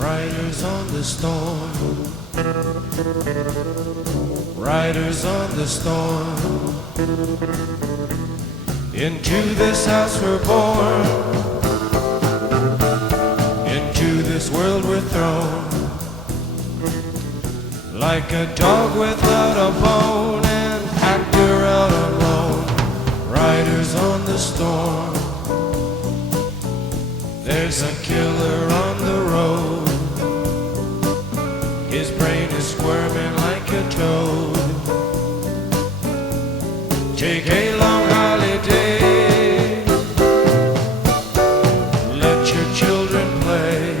Riders on the storm, riders on the storm. Into this house we're born, into this world we're thrown. Like a dog without a bone, an actor out alone. Riders on the storm. There's a killer on the road. His brain is squirming like a toad. Take a long holiday. Let your children play.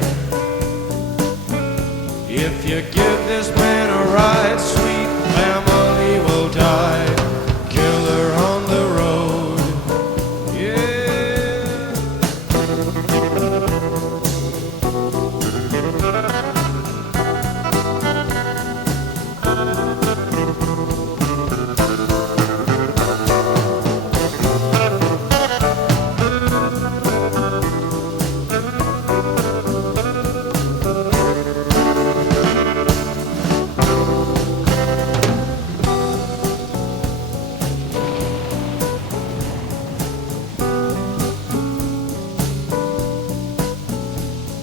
If you give this man a ride, sweet family will die. Killer on the road. Yeah.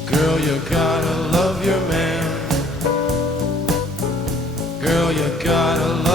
Girl, you gotta love your man. Girl, you gotta love